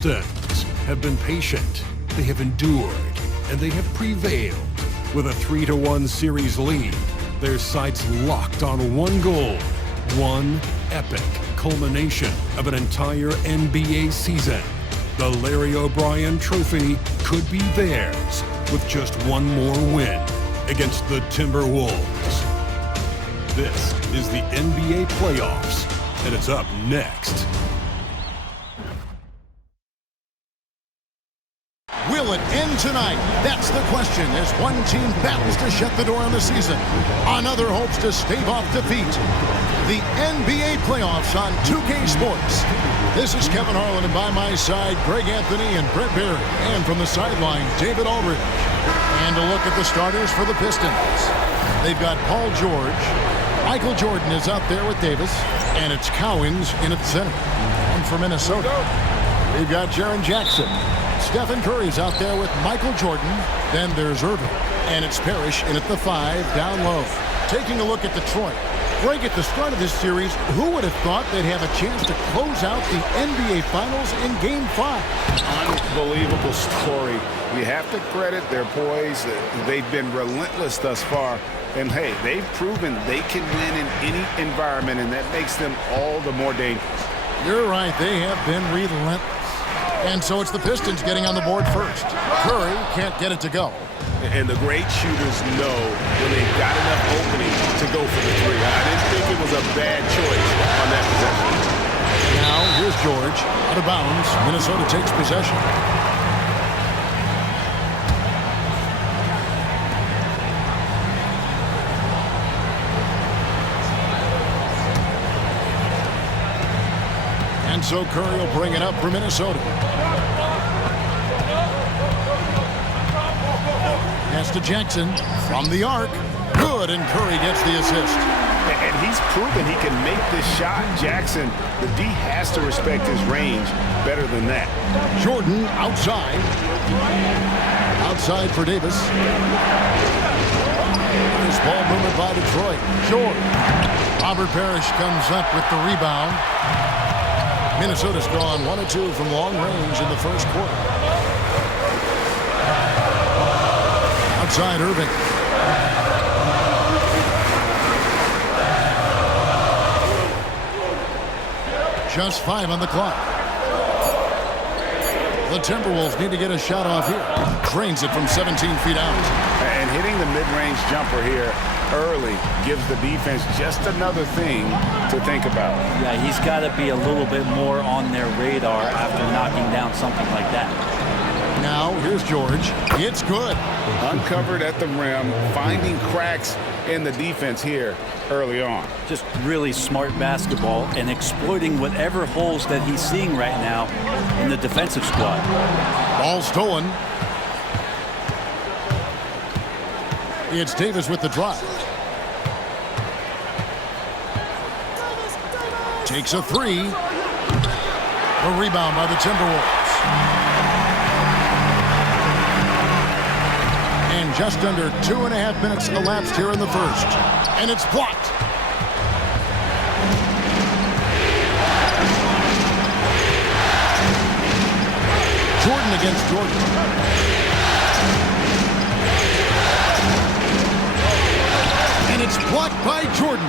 Pistons have been patient, they have endured, and they have prevailed. With a 3-1 series lead, their sights locked on one goal, one epic culmination of an entire NBA season. The Larry O'Brien Trophy could be theirs with just one more win against the Timberwolves. This is the NBA playoffs, and it's up next. Will it end tonight? That's the question as one team battles to shut the door on the season. Another hopes to stave off defeat. The NBA playoffs on 2K Sports. This is Kevin Harlan, and by my side, Greg Anthony and Brett Barry. And from the sideline, David Aldridge. And a look at the starters for the Pistons. They've got Paul George. Michael Jordan is out there with Davis. And it's Cowens in at the center. And for Minnesota, they've got Jaren Jackson. Stephen Curry's out there with Michael Jordan. Then there's Irving. And it's Parrish in at the 5 down low. Taking a look at Detroit. Greg, at the start of this series, who would have thought they'd have a chance to close out the NBA Finals in Game 5? Unbelievable story. You have to credit their poise. They've been relentless thus far. And, hey, they've proven they can win in any environment, and that makes them all the more dangerous. You're right. They have been relentless. And so it's the Pistons getting on the board first. Curry can't get it to go. And the great shooters know when they've got enough opening to go for the three. I didn't think it was a bad choice on that possession. Now, here's George. Out of bounds. Minnesota takes possession. And so Curry will bring it up for Minnesota. Pass to Jackson from the arc. Good, and Curry gets the assist. And he's proven he can make this shot. Jackson, the D has to respect his range better than that. Jordan outside. Outside for Davis. Nice ball movement by Detroit. George. Robert Parrish comes up with the rebound. Minnesota's gone 1 of 2 from long range in the first quarter. Outside Irving. Just 5 on the clock. The Timberwolves need to get a shot off here. Drains it from 17 feet out. And hitting the mid-range jumper here early gives the defense just another thing to think about. Yeah, he's got to be a little bit more on their radar after knocking down something like that. Now, here's George. It's good. Uncovered at the rim, finding cracks in the defense here early on. Just really smart basketball and exploiting whatever holes that he's seeing right now in the defensive squad. Ball stolen. It's Davis with the drive. Takes a 3. A rebound by the Timberwolves. And just under 2.5 minutes elapsed here in the first. And it's blocked. Jordan against Jordan. And it's blocked by Jordan.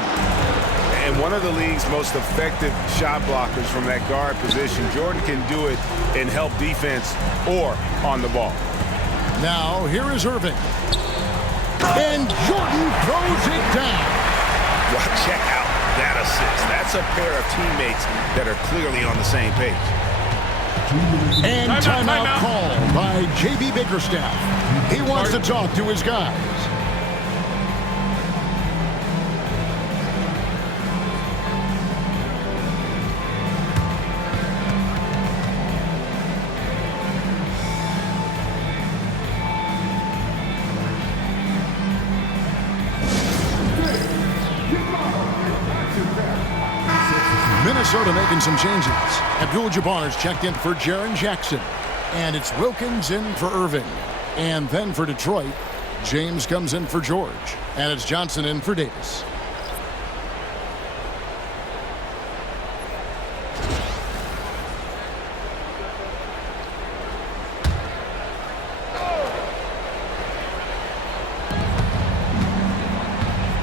And one of the league's most effective shot blockers from that guard position. Jordan can do it in help defense or on the ball. Now, here is Irving. And Jordan throws it down. Well, check out that assist. That's a pair of teammates that are clearly on the same page. And timeout called by J.B. Bickerstaff. He wants to talk to his guys. Minnesota making some changes. Abdul-Jabbar's checked in for Jaren Jackson. And it's Wilkins in for Irving. And then for Detroit, James comes in for George. And it's Johnson in for Davis.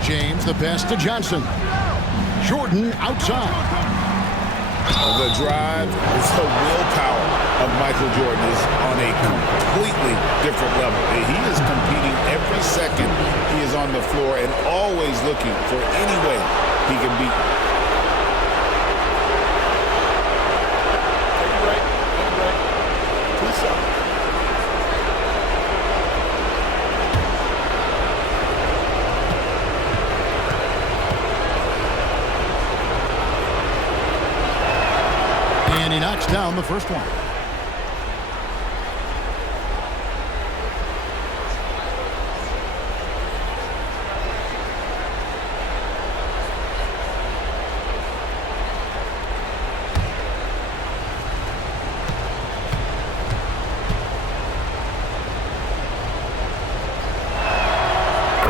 James, the pass to Johnson. Jordan outside. The drive, the willpower of Michael Jordan is on a completely different level. He is competing every second he is on the floor and always looking for any way he can beat. And he knocks down the first one.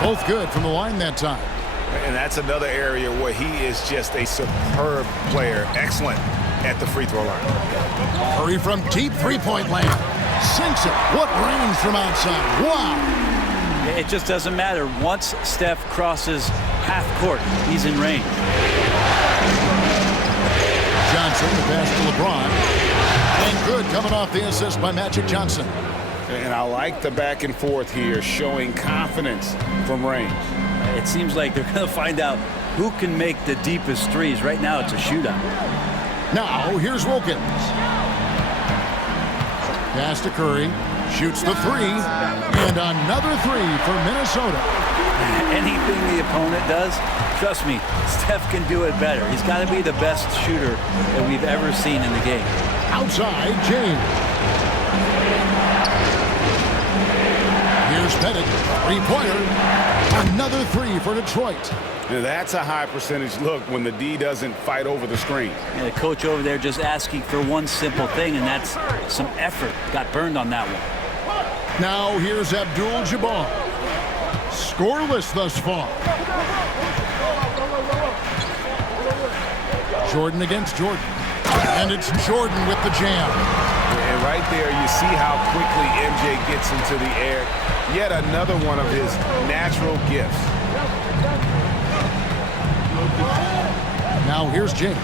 Both good from the line that time. And that's another area where he is just a superb player. Excellent at the free throw line. Curry from deep three-point land. Sinks it. What range from outside. Wow. It just doesn't matter. Once Steph crosses half court, he's in range. Johnson, the pass to LeBron. And good coming off the assist by Magic Johnson. And I like the back and forth here, showing confidence from range. It seems like they're going to find out who can make the deepest threes. Right now, it's a shootout. Now, here's Wilkins. Pass to Curry. Shoots the three. And another three for Minnesota. Anything the opponent does, trust me, Steph can do it better. He's got to be the best shooter that we've ever seen in the game. Outside, James. Here's Pettit, three-pointer. Another three for Detroit. Now that's a high percentage look when the D doesn't fight over the screen. Yeah, the coach over there just asking for one simple thing, and that's some effort. Got burned on that one. Now here's Abdul-Jabbar. Scoreless thus far. Jordan against Jordan. And it's Jordan with the jam. And right there, you see how quickly MJ gets into the air. Yet another one of his natural gifts. Now here's James.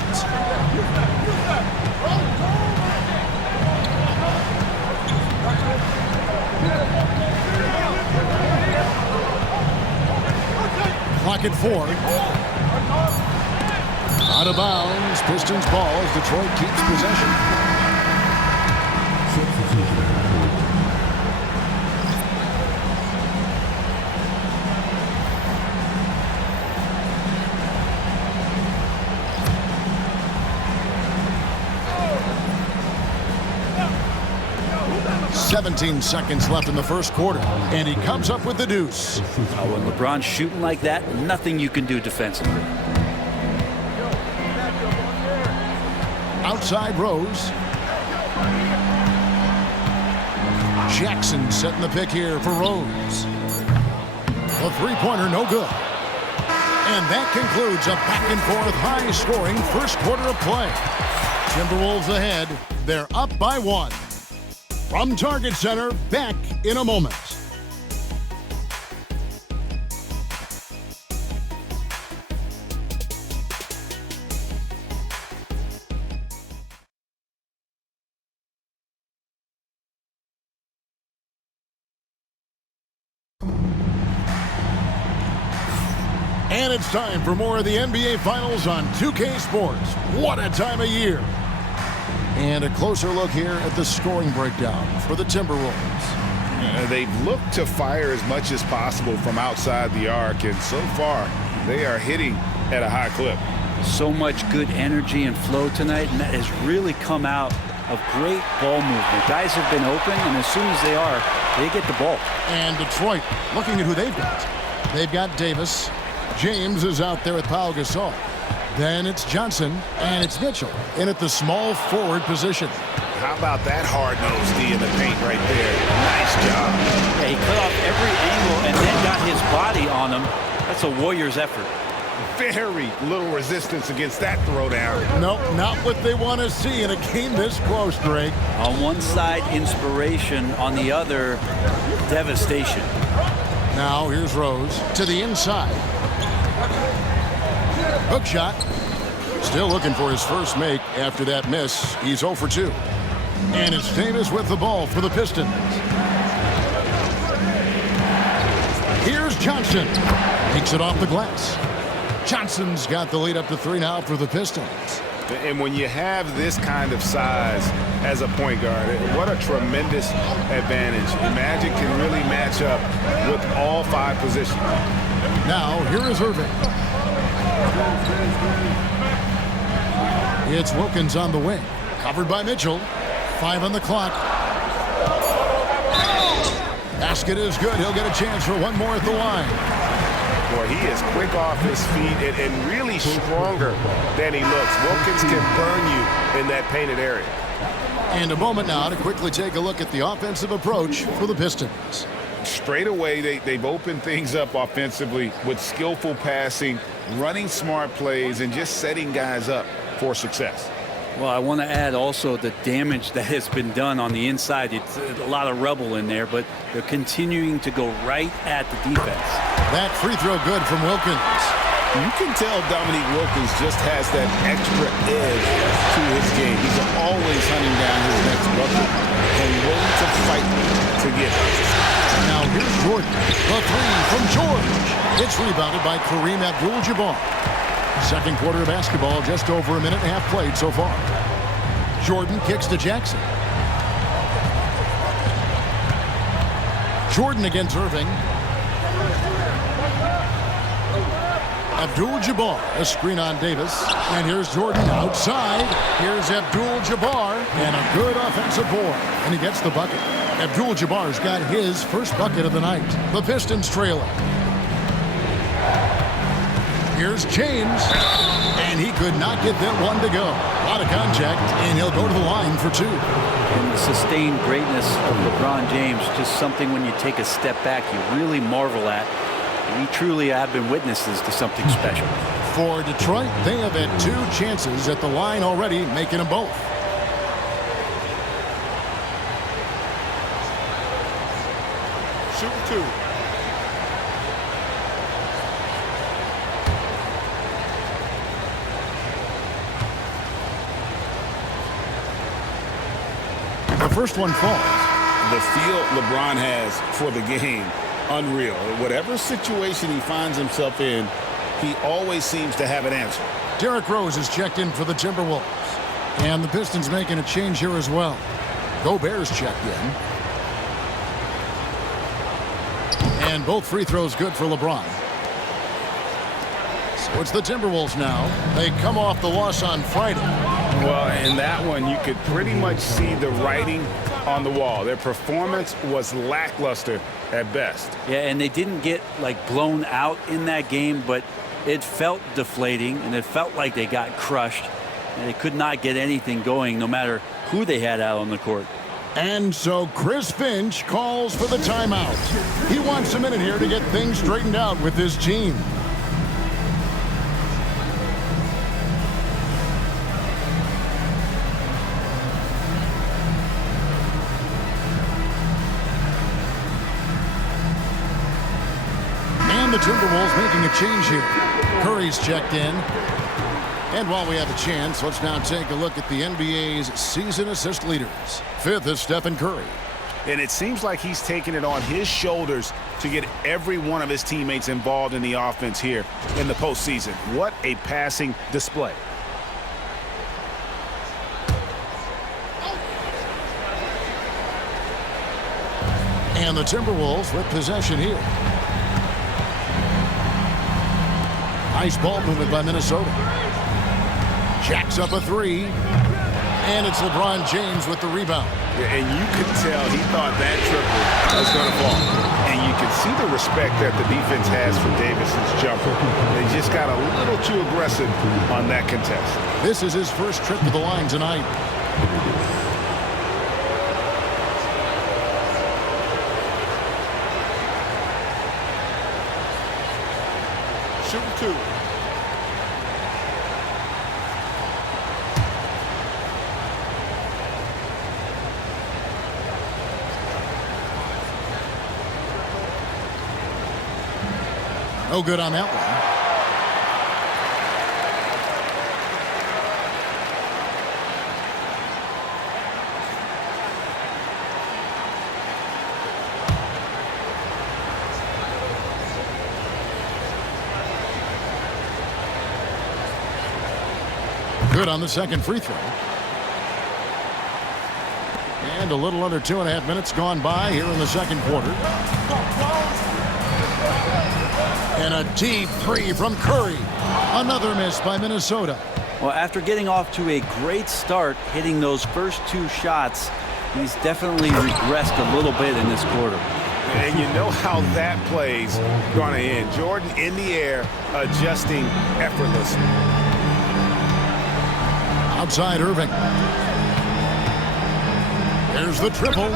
Clock at 4. Out of bounds. Pistons ball as Detroit keeps possession. 17 seconds left in the first quarter, and he comes up with the deuce. When LeBron's shooting like that, nothing you can do defensively. Outside Rose. Jackson setting the pick here for Rose. The three-pointer, no good. And that concludes a back-and-forth, high-scoring first quarter of play. Timberwolves ahead. They're up by 1. From Target Center, back in a moment. And it's time for more of the NBA Finals on 2K Sports. What a time of year. And a closer look here at the scoring breakdown for the Timberwolves. They've looked to fire as much as possible from outside the arc, and so far they are hitting at a high clip. So much good energy and flow tonight, and that has really come out of great ball movement. Guys have been open, and as soon as they get the ball. And Detroit, looking at who they've got. They've got Davis. James is out there with Pau Gasol. Then it's Johnson, and it's Mitchell in at the small forward position. How about that hard-nosed D in the paint right there? Nice job. Yeah, he cut off every angle and then got his body on him. That's a Warriors effort. Very little resistance against that throwdown. Nope, not what they want to see in a game this close, Greg. On one side, inspiration. On the other, devastation. Now here's Rose to the inside. Hook shot. Still looking for his first make after that miss. He's 0 for 2. And it's Davis with the ball for the Pistons. Here's Johnson. Takes it off the glass. Johnson's got the lead up to 3 now for the Pistons. And when you have this kind of size as a point guard, what a tremendous advantage. Magic can really match up with all 5 positions. Now, here is Irving. It's Wilkins on the wing. Covered by Mitchell. 5 on the clock. Basket is good. He'll get a chance for one more at the line. Boy, he is quick off his feet and really stronger than he looks. Wilkins can burn you in that painted area. And a moment now to quickly take a look at the offensive approach for the Pistons. Straight away, they've opened things up offensively with skillful passing, running smart plays, and just setting guys up for success. Well, I want to add also the damage that has been done on the inside. It's a lot of rubble in there, but they're continuing to go right at the defense. That free throw good from Wilkins. You can tell Dominique Wilkins just has that extra edge to his game. He's always hunting down his next bucket and willing to fight to get it. Now here's Jordan. The 3 from George. It's rebounded by Kareem Abdul-Jabbar. Second quarter of basketball, just over a minute and a half played so far. Jordan kicks to Jackson. Jordan against Irving. Abdul-Jabbar, a screen on Davis. And here's Jordan outside. Here's Abdul-Jabbar. And a good offensive board. And he gets the bucket. Abdul-Jabbar's got his first bucket of the night. The Pistons trailing. Here's James. And he could not get that one to go. A lot of contact, and he'll go to the line for 2. And the sustained greatness of LeBron James, just something when you take a step back, you really marvel at. We truly have been witnesses to something special. For Detroit, they have had 2 chances at the line already, making them both. Shoot 2. The first one falls. The feel LeBron has for the game, unreal. Whatever situation he finds himself in, he always seems to have an answer. Derrick Rose is checked in for the Timberwolves. And the Pistons making a change here as well. Gobert's checked in. And both free throws good for LeBron. So it's the Timberwolves now. They come off the loss on Friday. Well, in that one, you could pretty much see the writing on the wall. Their performance was lackluster at best. Yeah, and they didn't get blown out in that game, but it felt deflating, and it felt like they got crushed, and they could not get anything going no matter who they had out on the court. And so Chris Finch calls for the timeout. He wants a minute here to get things straightened out with his team. The Timberwolves making a change here. Curry's checked in. And while we have a chance, let's now take a look at the NBA's season assist leaders. 5th is Stephen Curry. And it seems like he's taking it on his shoulders to get every one of his teammates involved in the offense here in the postseason. What a passing display. And the Timberwolves with possession here. Nice ball movement by Minnesota. Jacks up a 3. And it's LeBron James with the rebound. Yeah, and you could tell he thought that triple was going to fall. And you can see the respect that the defense has for Davis's jumper. They just got a little too aggressive on that contest. This is his first trip to the line tonight. Shoot 2. No good on that one. Good on the second free throw. And a little under 2.5 minutes gone by here in the second quarter. And a deep three from Curry. Another miss by Minnesota. Well, after getting off to a great start, hitting those first 2 shots, he's definitely regressed a little bit in this quarter. And you know how that play's going to end. Jordan in the air, adjusting effortlessly. Outside Irving. There's the triple.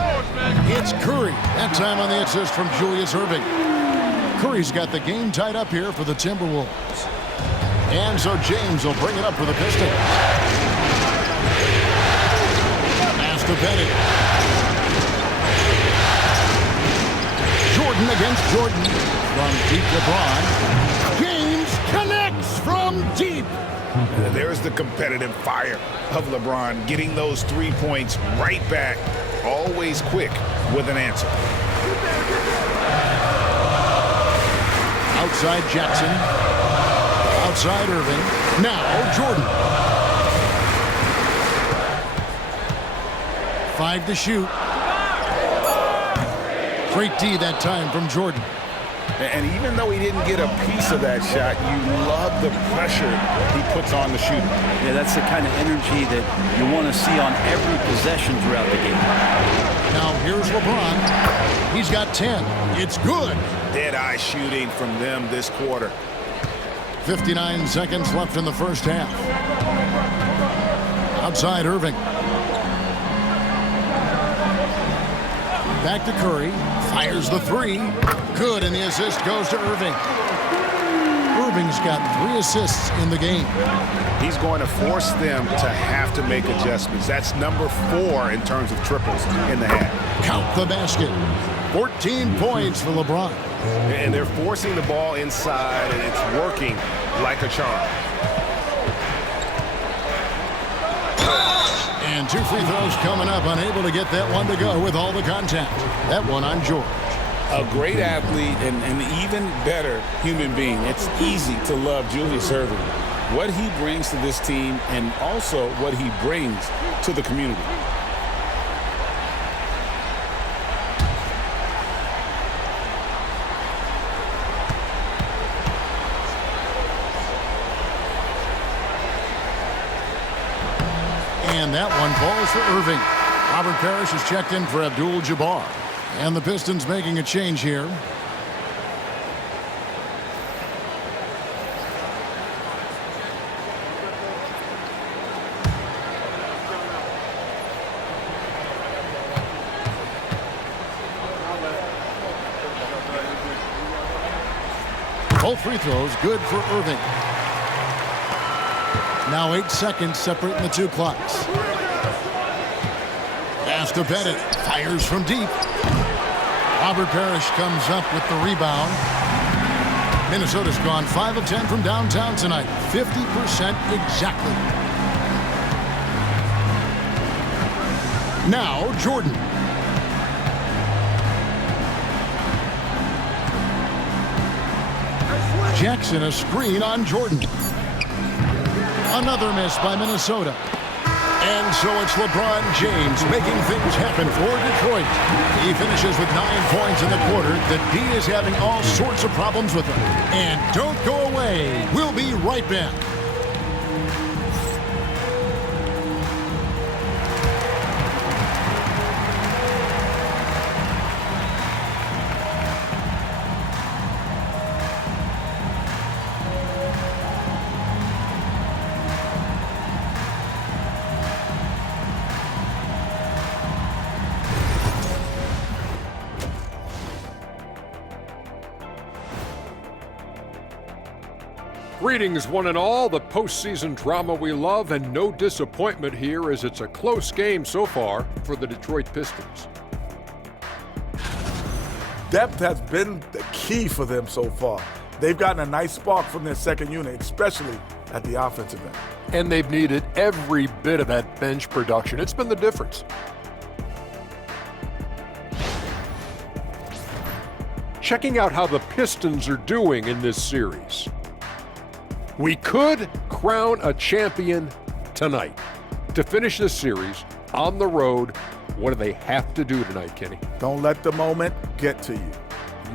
It's Curry. That time on the assist from Julius Irving. Curry's got the game tied up here for the Timberwolves. And so James will bring it up for the Pistons. Pass to Bennett. Jordan against Jordan. From deep LeBron. James connects from deep. And there's the competitive fire of LeBron, getting those 3 points right back. Always quick with an answer. Outside Jackson. Outside Irving. Now Jordan. 5 to shoot. Great D that time from Jordan. And even though he didn't get a piece of that shot, you love the pressure he puts on the shooter. Yeah, that's the kind of energy that you want to see on every possession throughout the game. Now here's LeBron. He's got 10. It's good. Dead-eye shooting from them this quarter. 59 seconds left in the first half. Outside Irving. Back to Curry. Fires the three. Good, and the assist goes to Irving. Irving's got 3 assists in the game. He's going to force them to have to make adjustments. That's number 4 in terms of triples in the half. Count the basket. 14 points for LeBron. And they're forcing the ball inside, and it's working like a charm. And 2 free throws coming up. Unable to get that one to go with all the contact. That one on George. A great athlete and an even better human being. It's easy to love Julius Irving. What he brings to this team and also what he brings to the community. And that one falls for Irving. Robert Parrish is checked in for Abdul-Jabbar. And the Pistons making a change here. Both free throws good for Irving. Now 8 seconds separating the 2 clocks. Pass to Bennett. Fires from deep. Robert Parrish comes up with the rebound. Minnesota's gone 5 of 10 from downtown tonight. 50% exactly. Now Jordan. Jackson a screen on Jordan. Another miss by Minnesota. And so it's LeBron James making things happen for Detroit. He finishes with 9 points in the quarter. The D is having all sorts of problems with him. And don't go away. We'll be right back. Greetings, one and all. The postseason drama we love, and no disappointment here as it's a close game so far for the Detroit Pistons. Depth has been the key for them so far. They've gotten a nice spark from their second unit, especially at the offensive end. And they've needed every bit of that bench production. It's been the difference. Checking out how the Pistons are doing in this series. We could crown a champion tonight. To finish this series on the road, what do they have to do tonight, Kenny? Don't let the moment get to you.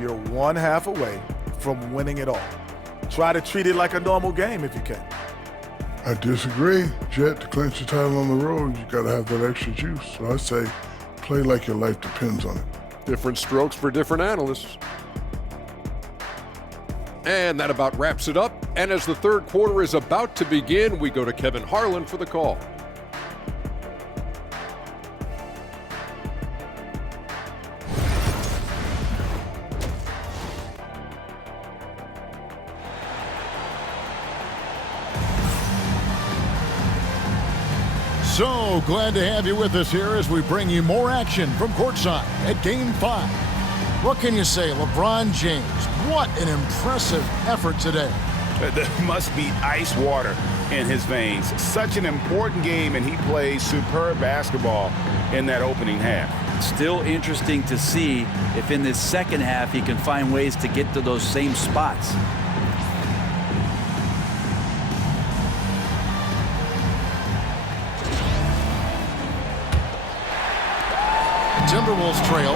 You're one half away from winning it all. Try to treat it like a normal game if you can. I disagree. Jet, to clinch the title on the road, you got to have that extra juice. So I say play like your life depends on it. Different strokes for different analysts. And that about wraps it up. And as the third quarter is about to begin, we go to Kevin Harlan for the call. So glad to have you with us here as we bring you more action from courtside at Game 5. What can you say, LeBron James? What an impressive effort today. There must be ice water in his veins. Such an important game, and he plays superb basketball in that opening half. Still interesting to see if in this second half he can find ways to get to those same spots. Timberwolves trail.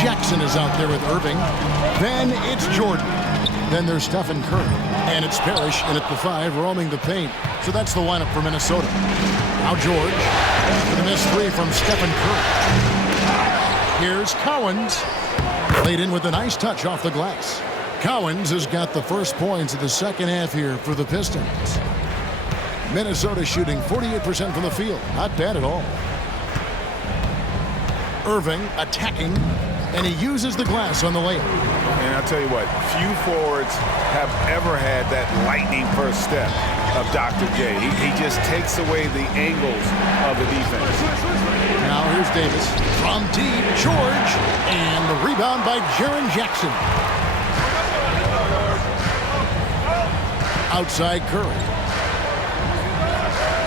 Jackson is out there with Irving. Then it's Jordan. Then there's Stephen Curry. And it's Parrish in at the 5, roaming the paint. So that's the lineup for Minnesota. Now George with a missed 3 from Stephen Curry. Here's Cowens. Laid in with a nice touch off the glass. Cowens has got the first points of the second half here for the Pistons. Minnesota shooting 48% from the field. Not bad at all. Irving attacking, and he uses the glass on the layup. And I'll tell you what, few forwards have ever had that lightning first step of Dr. J. He just takes away the angles of the defense. Now here's Davis from deep. George, and the rebound by Jaren Jackson. Outside Curry.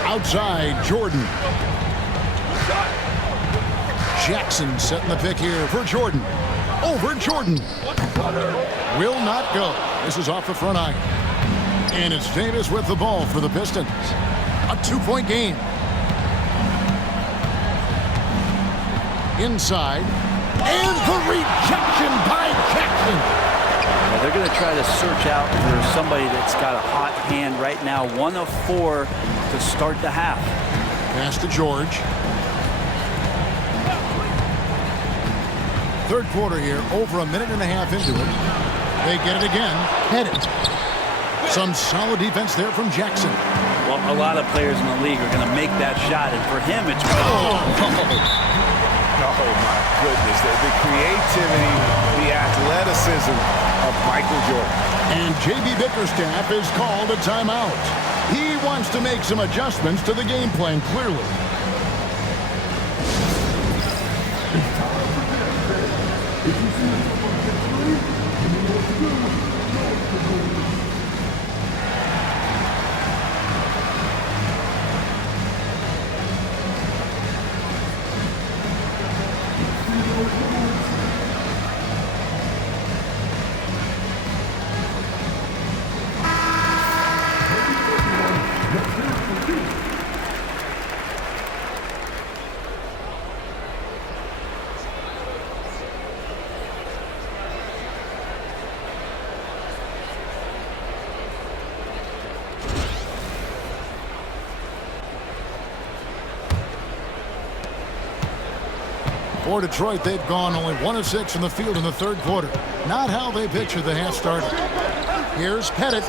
Outside Jordan. Jackson setting the pick here for Jordan. Over Jordan. Will not go. This is off the front iron. And it's Davis with the ball for the Pistons. A 2-point game. Inside. And the rejection by Jackson. Well, they're going to try to search out for somebody that's got a hot hand right now. 1 of 4 to start the half. Pass to George. Third quarter here, over a minute and a half into it. They get it again. Headed. Some solid defense there from Jackson. Well, a lot of players in the league are going to make that shot, and for him, it's... Oh, my goodness. The creativity, the athleticism of Michael Jordan. And J.B. Bickerstaff is called a timeout. He wants to make some adjustments to the game plan, clearly. For Detroit, they've gone only 1 of 6 from the field in the third quarter. Not how they pictured the half started. Here's Pettit.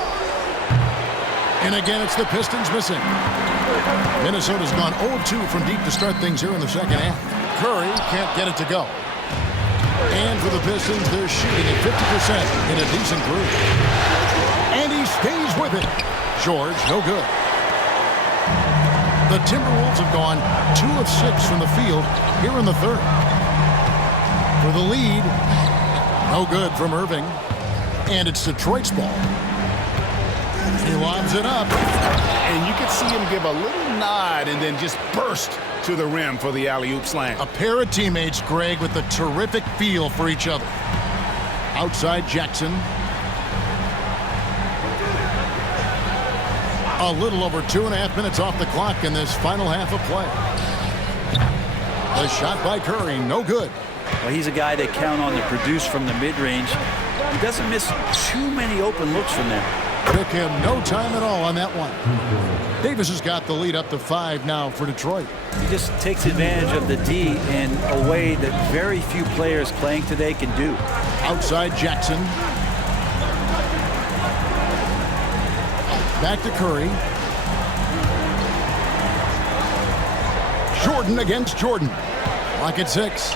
And again, it's the Pistons missing. Minnesota's gone 0-2 from deep to start things here in the second half. Curry can't get it to go. And for the Pistons, they're shooting at 50% in a decent group. And he stays with it. George, no good. The Timberwolves have gone 2 of 6 from the field here in the third. For the lead, no good from Irving. And it's Detroit's ball. He lobs it up. And you can see him give a little nod and then just burst to the rim for the alley-oop slam. A pair of teammates, Greg, with a terrific feel for each other. Outside Jackson. A little over 2.5 minutes off the clock in this final half of play. The shot by Curry, no good. Well, he's a guy they count on to produce from the mid-range. He doesn't miss too many open looks from there. Took him no time at all on that one. Davis has got the lead up to 5 now for Detroit. He just takes advantage of the D in a way that very few players playing today can do. Outside Jackson. Back to Curry. Jordan against Jordan. Lock at 6.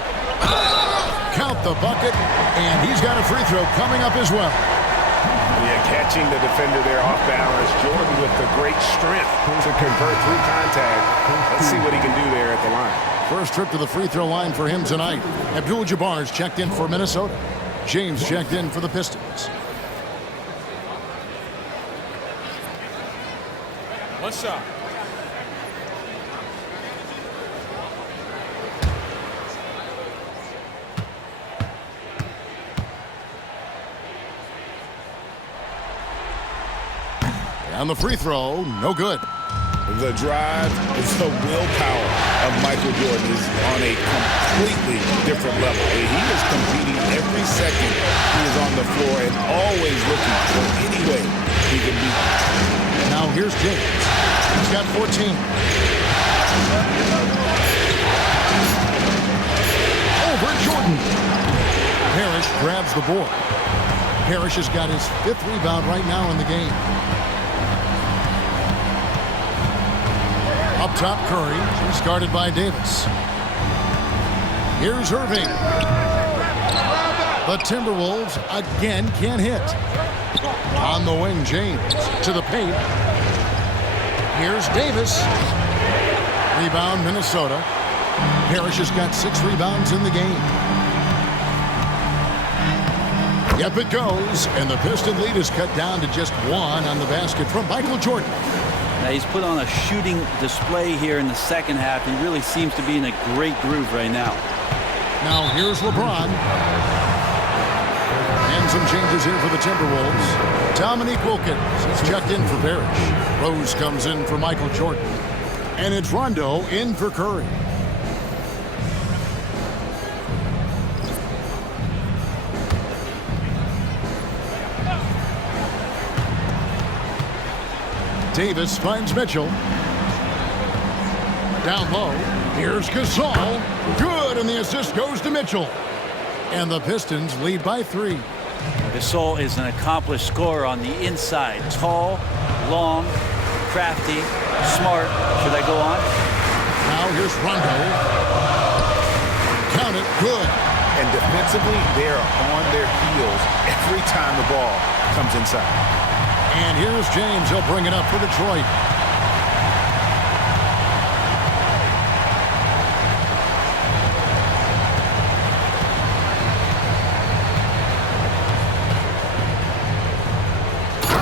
Count the bucket, and he's got a free throw coming up as well. Yeah, catching the defender there off balance. Jordan with the great strength to convert through contact. Let's see what he can do there at the line. First trip to the free throw line for him tonight. Abdul-Jabbar's checked in for Minnesota. James checked in for the Pistons. One shot. On the free throw, no good. The drive is the willpower of Michael Jordan is on a completely different level. He is competing every second he is on the floor and always looking for any way he can beat. Now here's James. He's got 14. Over Jordan. Parrish grabs the board. Parrish has got his 5th rebound right now in the game. Up top, Curry. He's guarded by Davis. Here's Irving. The Timberwolves again can't hit. On the wing, James to the paint. Here's Davis. Rebound, Minnesota. Parrish has got 6 rebounds in the game. Yep, it goes. And the Piston lead is cut down to just 1 on the basket from Michael Jordan. Now he's put on a shooting display here in the second half. He really seems to be in a great groove right now. Now here's LeBron. And some changes here for the Timberwolves. Dominique Wilkins is checked in for Parrish. Rose comes in for Michael Jordan. And it's Rondo in for Curry. Davis finds Mitchell. Down low. Here's Gasol. Good, and the assist goes to Mitchell. And the Pistons lead by 3. Gasol is an accomplished scorer on the inside. Tall, long, crafty, smart. Should I go on? Now here's Rondo. Count it. Good. And defensively, they are on their heels every time the ball comes inside. And here's James. He'll bring it up for Detroit.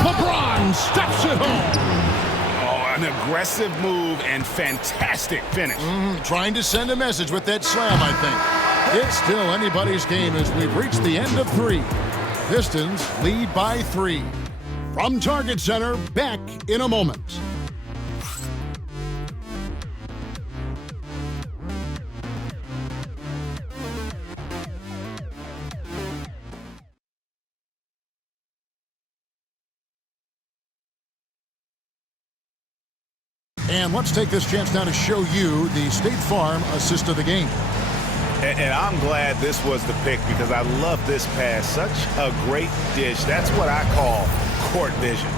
LeBron steps it home. Oh, an aggressive move and fantastic finish. Trying to send a message with that slam, I think. It's still anybody's game as we've reached the end of 3. Pistons lead by 3. From Target Center, back in a moment. And let's take this chance now to show you the State Farm assist of the game. And I'm glad this was the pick because I love this pass. Such a great dish. That's what I call court vision.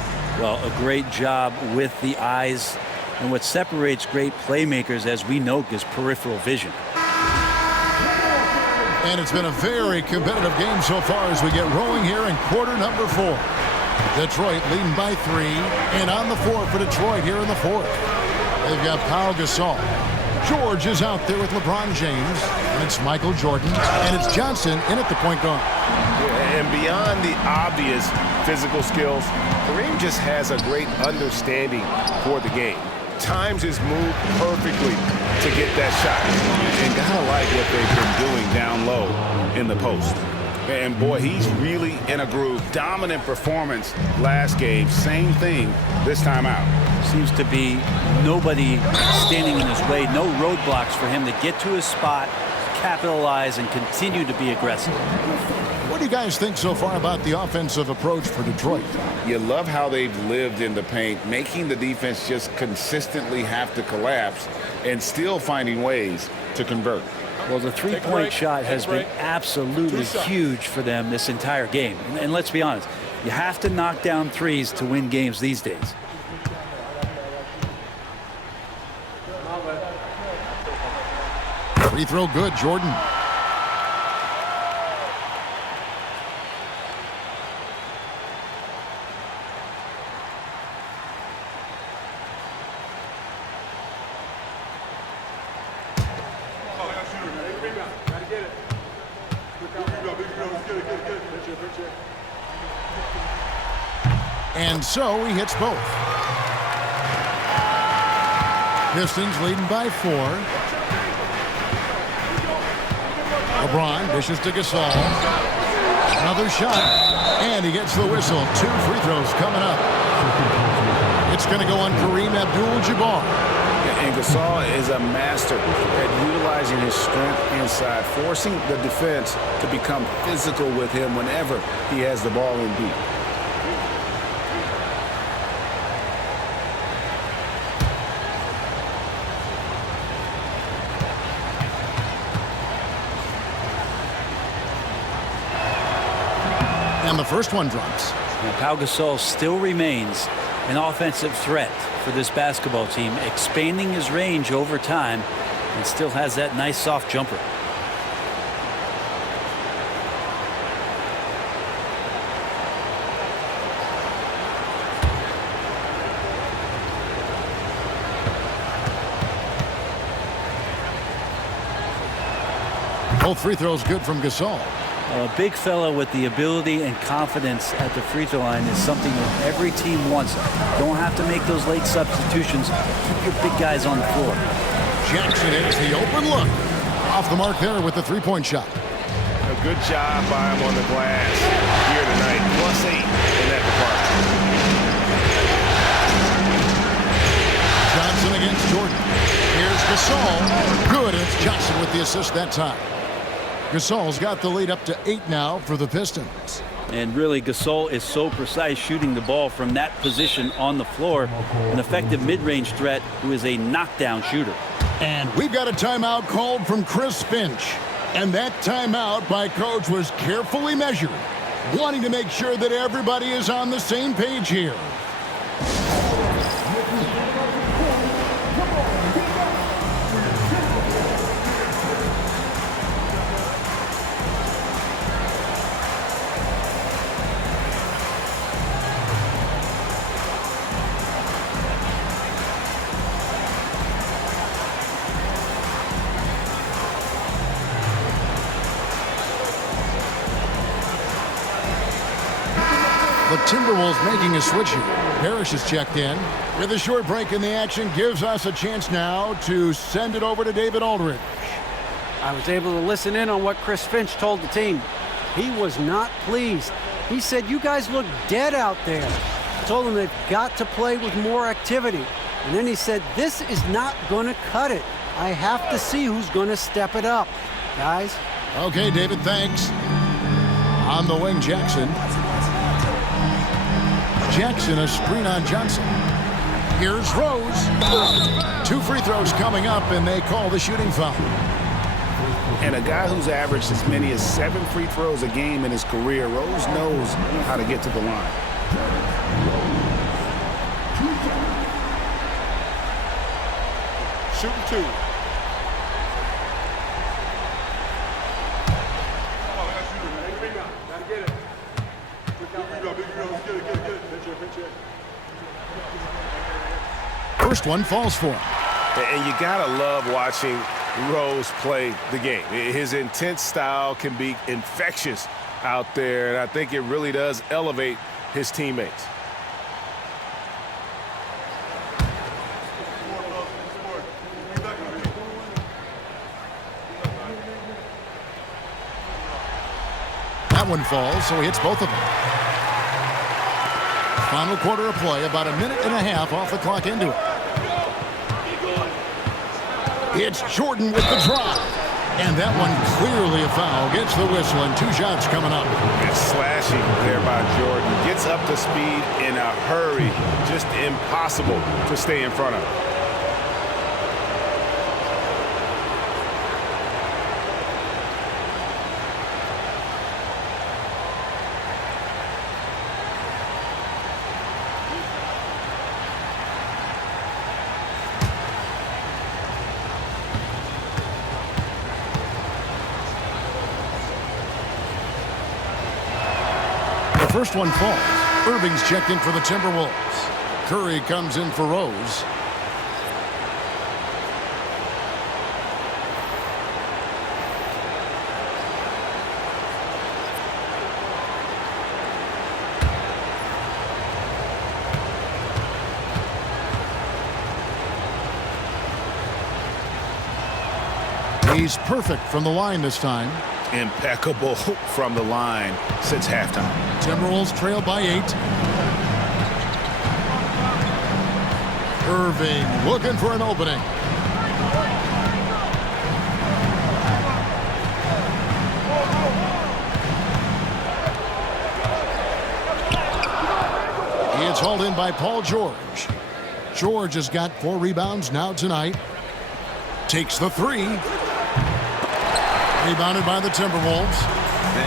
Well, a great job with the eyes. And what separates great playmakers, as we know, is peripheral vision. And it's been a very competitive game so far as we get rolling here in quarter number 4. Detroit leading by 3. And on the floor for Detroit here in the 4th. They've got Pau Gasol. George is out there with LeBron James. And it's Michael Jordan. And it's Johnson in at the point guard. And beyond the obvious physical skills, Kareem just has a great understanding for the game. Times his move perfectly to get that shot. And gotta like what they've been doing down low in the post. And boy, he's really in a groove. Dominant performance last game. Same thing this time out. Seems to be nobody standing in his way, no roadblocks for him to get to his spot, capitalize, and continue to be aggressive. What do you guys think so far about the offensive approach for Detroit? You love how they've lived in the paint, making the defense just consistently have to collapse and still finding ways to convert. Well, the three-point shot has been absolutely huge for them this entire game. And let's be honest, you have to knock down threes to win games these days. Free throw good, Jordan. And so he hits both. Pistons leading by 4. LeBron dishes to Gasol. Another shot. And he gets the whistle. 2 free throws coming up. It's going to go on Kareem Abdul-Jabbar. And Gasol is a master at utilizing his strength inside, forcing the defense to become physical with him whenever he has the ball in deep. And the first one drops. And Pau Gasol still remains an offensive threat for this basketball team, expanding his range over time and still has that nice soft jumper. Both free throws good from Gasol. A big fella with the ability and confidence at the free throw line is something that every team wants. Don't have to make those late substitutions. Keep your big guys on the floor. Jackson is the open look. Off the mark there with the three-point shot. A good job by him on the glass here tonight. +8 in that department. Johnson against Jordan. Here's Gasol. Good. It's Johnson with the assist that time. Gasol's got the lead up to 8 now for the Pistons. And really, Gasol is so precise shooting the ball from that position on the floor. An effective mid-range threat who is a knockdown shooter. And we've got a timeout called from Chris Finch. And that timeout by Coach was carefully measured, wanting to make sure that everybody is on the same page here. The Timberwolves making a switch here. Parrish is checked in. With a short break in the action, gives us a chance now to send it over to David Aldridge. I was able to listen in on what Chris Finch told the team. He was not pleased. He said, you guys look dead out there. I told him they've got to play with more activity. And then he said, this is not going to cut it. I have to see who's going to step it up. Guys. Okay, David, thanks. On the wing, Jackson. Jackson, a screen on Johnson. Here's Rose. 2 free throws coming up, and they call the shooting foul. And a guy who's averaged as many as 7 free throws a game in his career, Rose knows how to get to the line. Shooting 2. First one falls for him. And you gotta love watching Rose play the game. His intense style can be infectious out there, and I think it really does elevate his teammates. one falls, so he hits both of them. Final quarter of play, about a minute and a half off the clock into it. It's Jordan with the drive. And that one clearly a foul. Gets the whistle and 2 shots coming up. It's slashing there by Jordan. Gets up to speed in a hurry. Just impossible to stay in front of. First one falls. Irving's checked in for the Timberwolves. Curry comes in for Rose. He's perfect from the line this time. Impeccable from the line since halftime. Timberwolves trail by 8. Irving looking for an opening. It's hauled in by Paul George. George has got 4 rebounds now tonight. Takes the 3. Rebounded by the Timberwolves.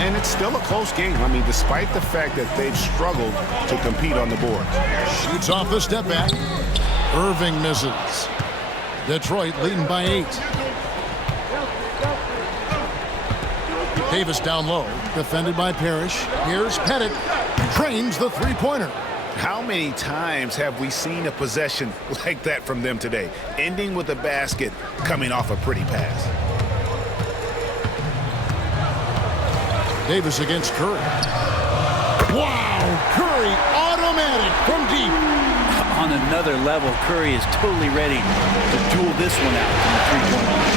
And it's still a close game. I mean, despite the fact that they've struggled to compete on the board. Shoots off the step back. Irving misses. Detroit leading by 8. Davis down low. Defended by Parrish. Here's Pettit. Drains the 3-pointer. How many times have we seen a possession like that from them today? Ending with a basket coming off a pretty pass. Davis against Curry. Wow! Curry automatic from deep. On another level, Curry is totally ready to duel this one out from the 3-point line.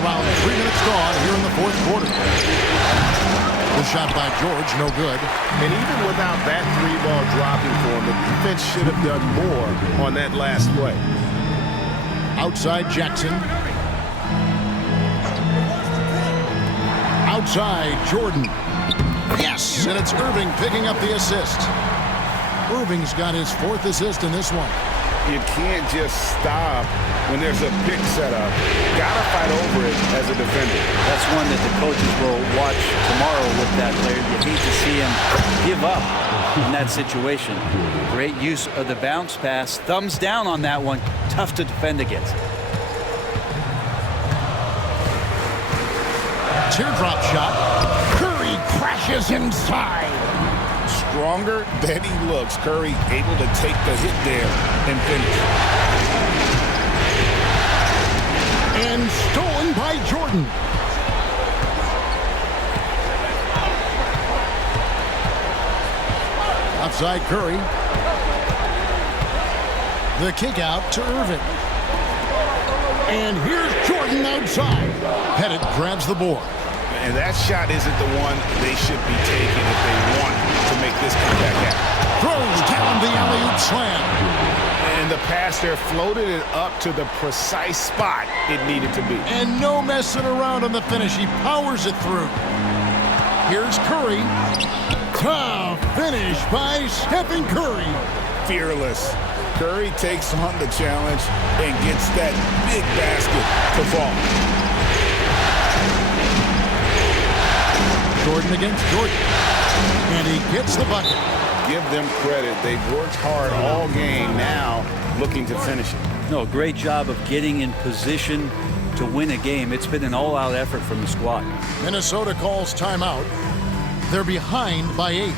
Around 3 minutes gone here in the 4th quarter. The shot by George, no good. And even without that 3-ball dropping for him, the defense should have done more on that last play. Outside Jackson. Outside Jordan. Yes! And it's Irving picking up the assist. Irving's got his 4th assist in this one. You can't just stop when there's a pick set up. Gotta fight over it as a defender. That's one that the coaches will watch tomorrow with that player. You hate to see him give up in that situation. Great use of the bounce pass. Thumbs down on that one. Tough to defend against. Teardrop shot. Curry crashes inside. Stronger than he looks. Curry able to take the hit there and finish. And stolen by Jordan. Outside Curry. The kick out to Irving. And here's Jordan outside. Pettit grabs the board. And that shot isn't the one they should be taking if they want to make this comeback happen. Throws down the alley-oop slam. And the pass there floated it up to the precise spot it needed to be. And no messing around on the finish. He powers it through. Here's Curry. Tough finish by Stephen Curry. Fearless. Curry takes on the challenge and gets that big basket to fall. Jordan against Jordan. And he gets the bucket. Give them credit. They've worked hard all game, now looking to finish it. No, great job of getting in position to win a game. It's been an all-out effort from the squad. Minnesota calls timeout. They're behind by 8.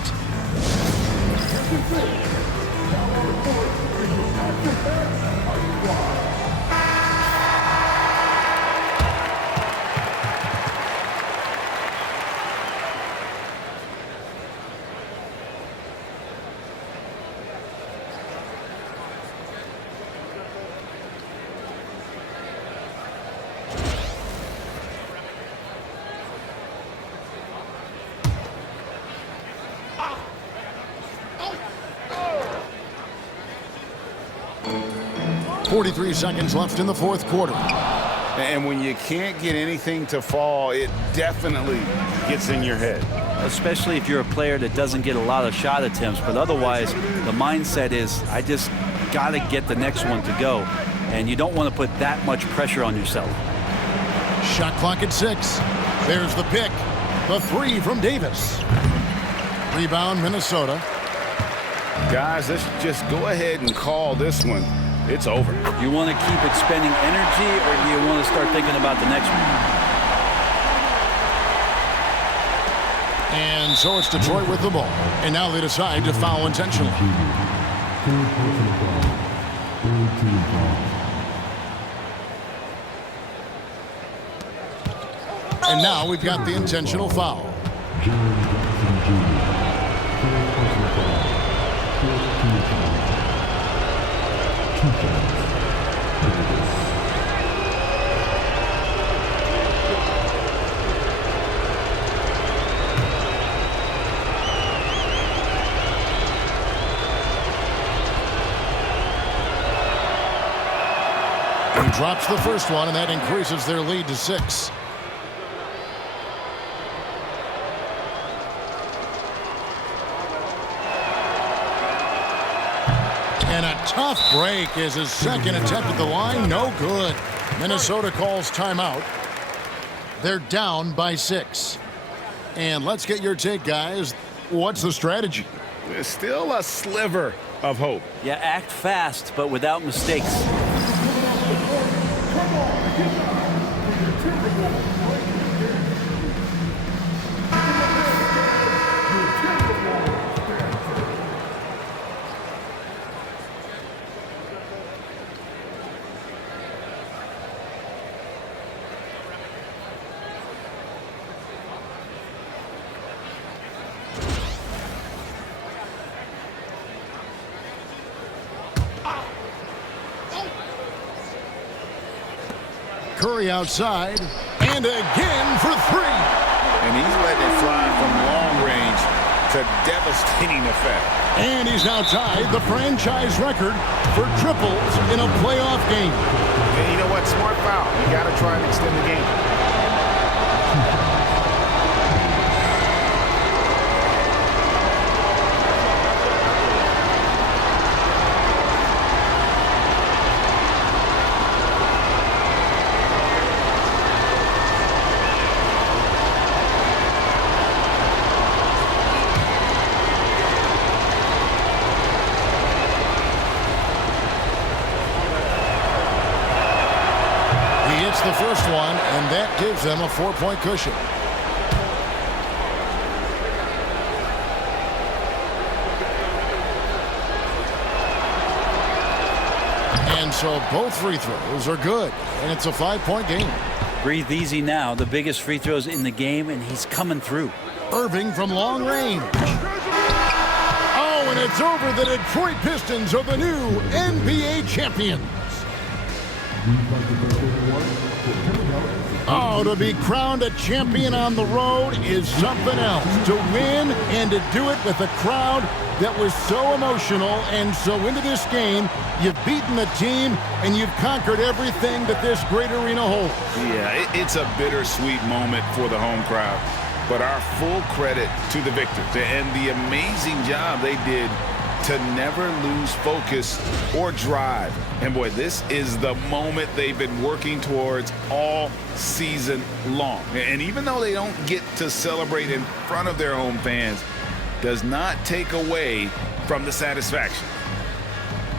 43 seconds left in the fourth quarter. And when you can't get anything to fall, it definitely gets in your head. Especially if you're a player that doesn't get a lot of shot attempts, but otherwise the mindset is, I just got to get the next one to go. And you don't want to put that much pressure on yourself. Shot clock at 6. There's the pick. The 3 from Davis. Rebound, Minnesota. Guys, let's just go ahead and call this one. It's over. You want to keep expending energy, or do you want to start thinking about the next one? And so it's Detroit with the ball. And now they decide to foul intentionally. And now we've got the intentional foul. He drops the first one, and that increases their lead to 6. And a tough break is his second attempt at the line. No good. Minnesota calls timeout. They're down by 6. And let's get your take, guys. What's the strategy? There's still a sliver of hope. Yeah, act fast, but without mistakes. Curry outside, and again for 3. And he's letting it fly from long range to devastating effect. And he's now tied the franchise record for triples in a playoff game. And you know what? Smart foul. You got to try and extend the game. The first one, and that gives them a 4-point cushion. And so both free throws are good, and it's a 5-point game. Breathe easy now. The biggest free throws in the game, and he's coming through. Irving from long range. Oh, and it's over. The Detroit Pistons are the new NBA champions. Oh, to be crowned a champion on the road is something else. To win and to do it with a crowd that was so emotional and so into this game, you've beaten the team and you've conquered everything that this great arena holds. Yeah, it's a bittersweet moment for the home crowd. But our full credit to the victors and the amazing job they did to never lose focus or drive. And boy, this is the moment they've been working towards all season long. And even though they don't get to celebrate in front of their home fans, does not take away from the satisfaction.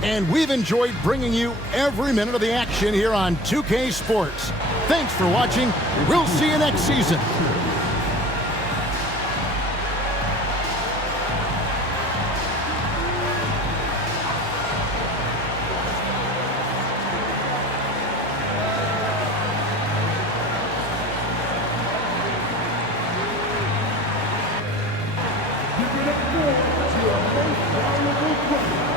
And we've enjoyed bringing you every minute of the action here on 2K Sports. Thanks for watching. We'll see you next season. Give it up for your most valuable player.